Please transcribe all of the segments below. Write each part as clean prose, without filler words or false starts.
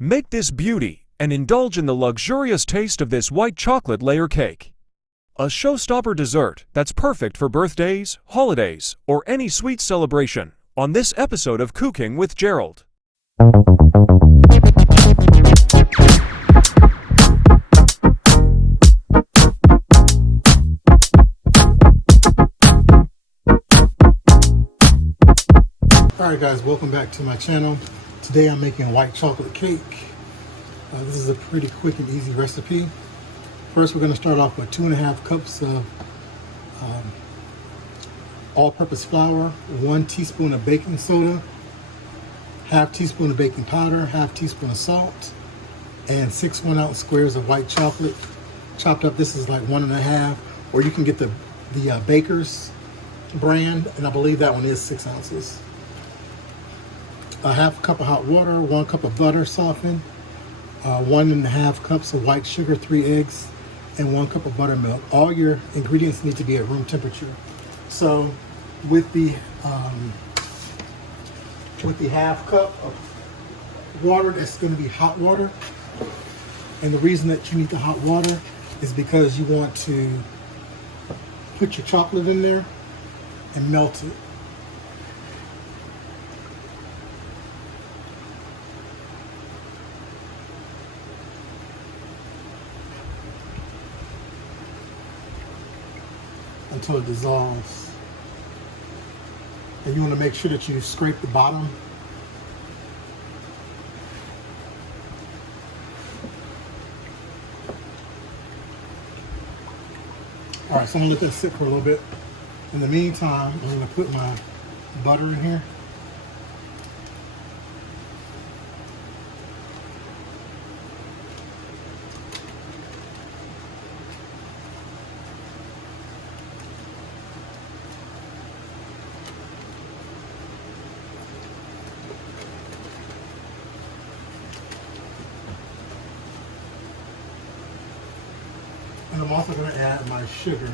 Make this beauty and indulge in the luxurious taste of this white chocolate layer cake. A showstopper dessert that's perfect for birthdays, holidays, or any sweet celebration on this episode of Cooking with Gerald. Alright guys, welcome back to my channel. Today I'm making a white chocolate cake. This is a pretty quick and easy recipe. First we're going to start off with 2.5 cups of all-purpose flour, 1 teaspoon of baking soda, half teaspoon of baking powder, half teaspoon of salt, and 6 1-ounce squares of white chocolate chopped up. This is like 1.5, or you can get the Baker's brand, and I believe that one is 6 ounces. A half cup of hot water, 1 cup of butter softened, 1.5 cups of white sugar, 3 eggs, and 1 cup of buttermilk. All your ingredients need to be at room temperature. So with the half cup of water, that's going to be hot water. And the reason that you need the hot water is because you want to put your chocolate in there and melt it. Until it dissolves. And you want to make sure that you scrape the bottom. Alright, so I'm going to let that sit for a little bit. In the meantime, I'm going to put my butter in here. And I'm also going to add my sugar.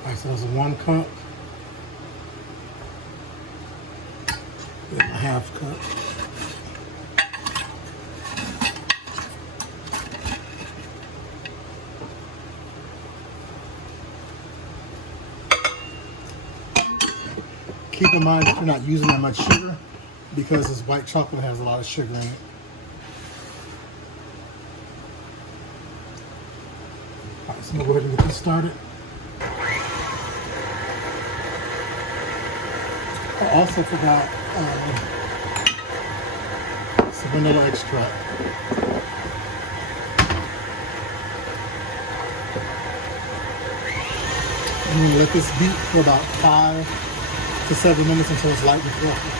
Alright, so there's 1 cup and a half cup. Keep in mind that you're not using that much sugar because this white chocolate has a lot of sugar in it. Alright, so I'm going to go ahead and get this started. I also forgot some vanilla extract. I'm going to let this beat for about 5 to 7 minutes until it's light and fluffy.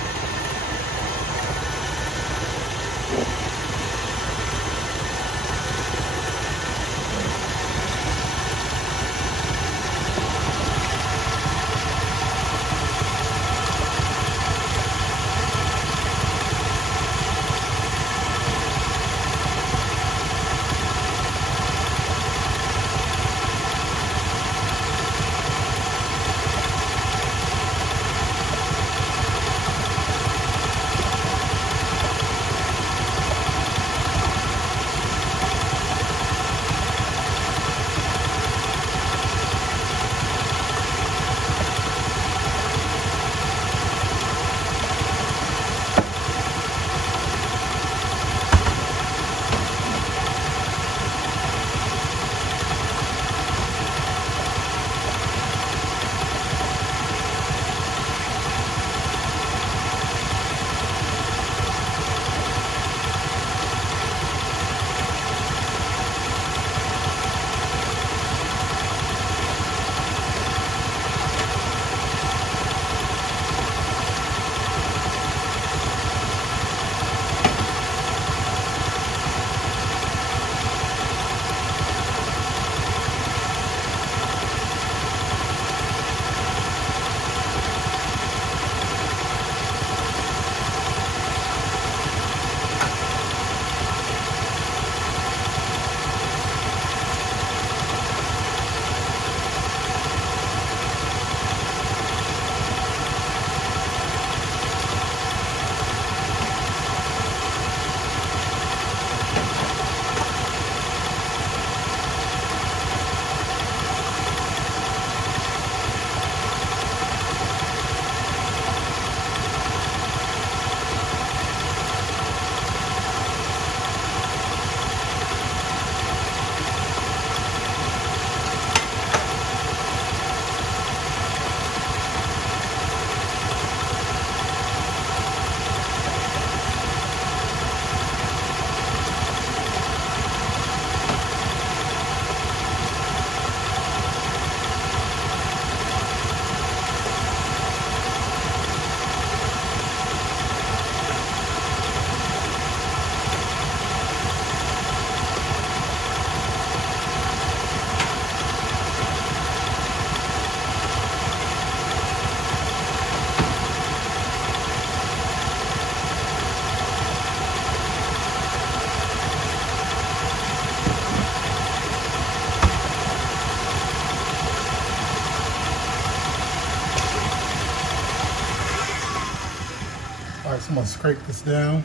All right, so I'm gonna scrape this down.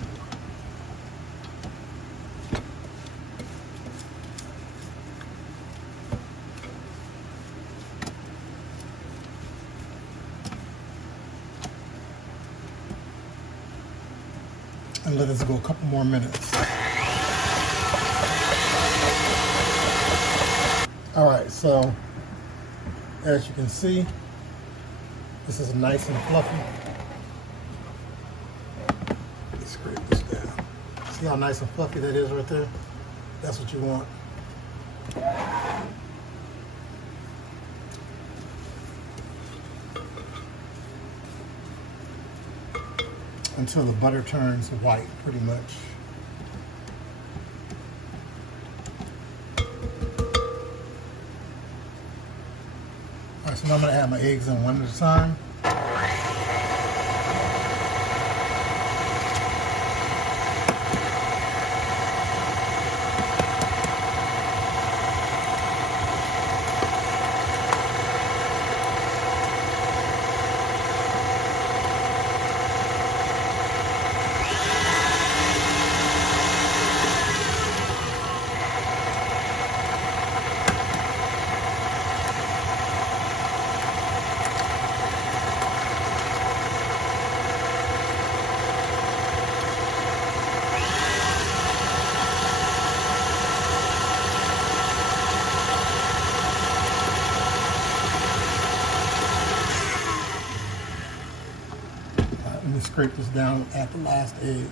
And let this go a couple more minutes. All right, so as you can see, this is nice and fluffy. Let's scrape this down. See how nice and fluffy that is right there? That's what you want. Until the butter turns white, pretty much. All right, so now I'm gonna add my eggs in one at a time. Let me scrape this down at the last egg.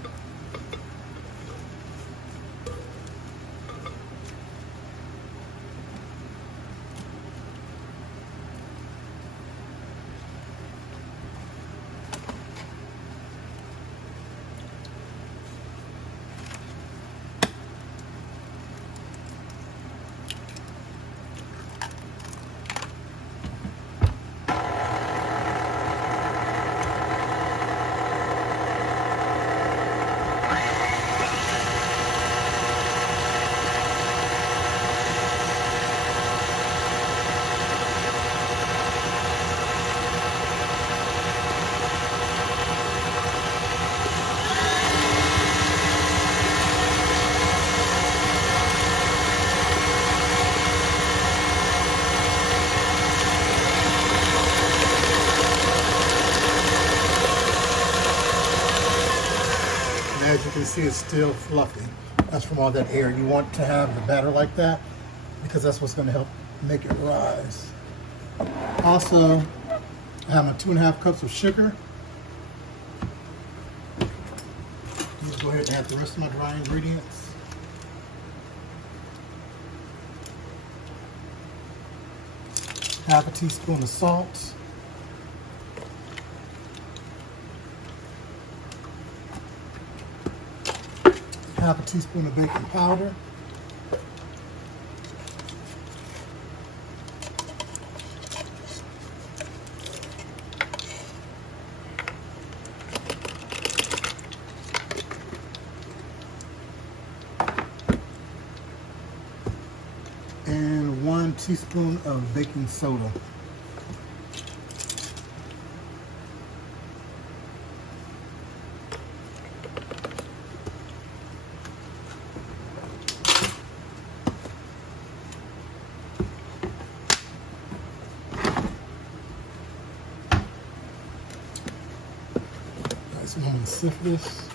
As you can see, it's still fluffy. That's from all that air. You want to have the batter like that because that's what's going to help make it rise. Also, I have my 2.5 cups of sugar. Let's go ahead and add the rest of my dry ingredients. Half a teaspoon of salt. Half a teaspoon of baking powder. And 1 teaspoon of baking soda. So I'm going to sift this.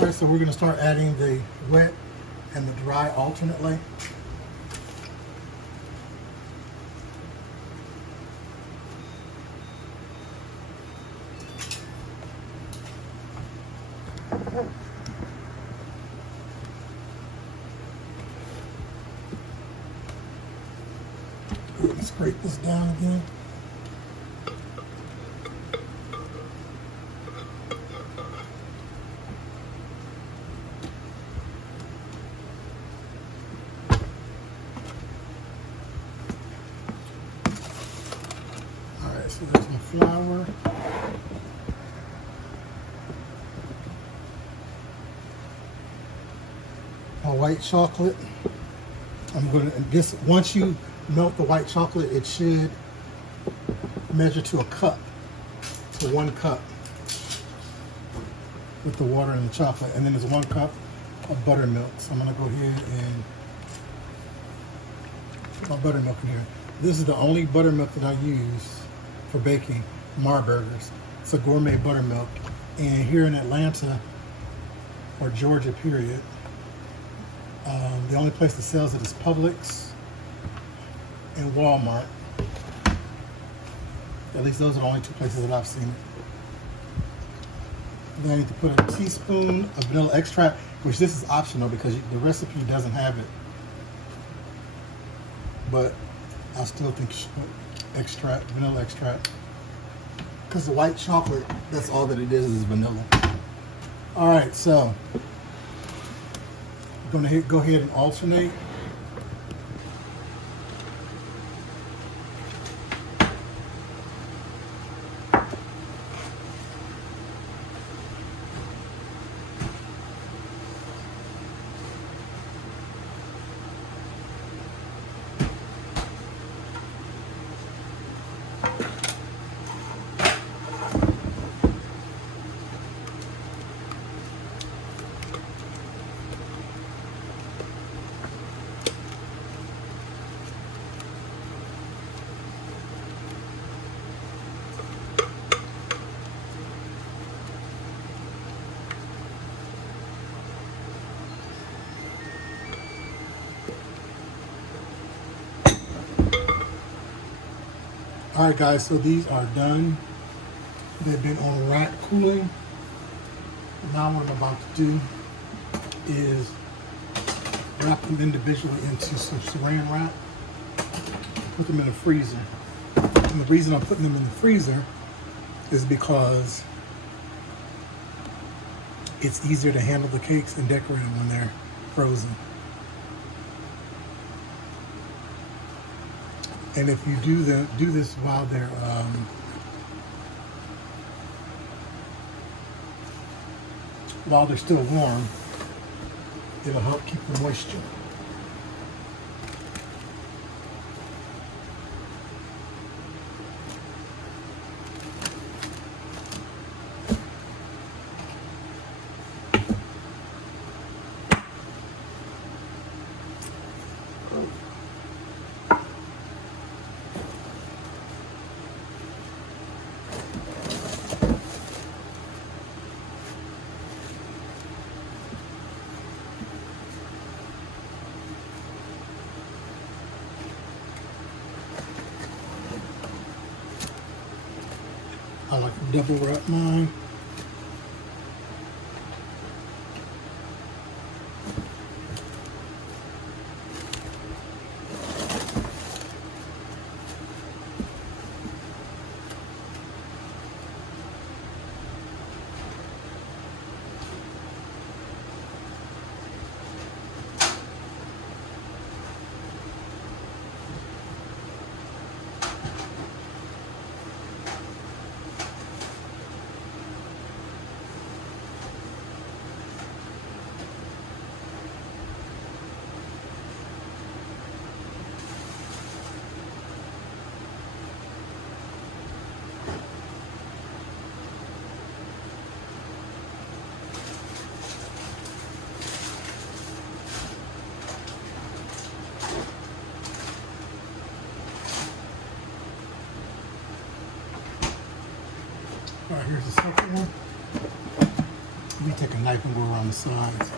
Alright, so we're going to start adding the wet and the dry alternately. break this down again. Alright, so there's my flour. My white chocolate. I'm gonna this once you melt the white chocolate, it should measure to a cup, to 1 cup with the water and the chocolate, and then there's 1 cup of buttermilk. So I'm gonna go ahead and put my buttermilk in here. This is the only buttermilk that I use for baking Marburgers. It's a gourmet buttermilk, and here in Atlanta or Georgia, period. The only place that sells it is Publix and Walmart. At least those are the only 2 places that I've seen it. Then I need to put a teaspoon of vanilla extract, which this is optional because the recipe doesn't have it. But I still think you should put extract, vanilla extract. Because the white chocolate, that's all that it is vanilla. Alright, so I'm going to go ahead and alternate. Alright guys, so these are done. They've been on a rack cooling. Now what I'm about to do is wrap them individually into some saran wrap. Put them in the freezer. And the reason I'm putting them in the freezer is because it's easier to handle the cakes and decorate them when they're frozen. And if you do this while they're still warm, it'll help keep the moisture. I like to double wrap mine. All right, here's the second one. Let me take a knife and go around the sides.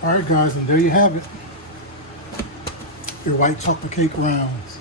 All right, guys, and there you have it. Your white chocolate cake rounds.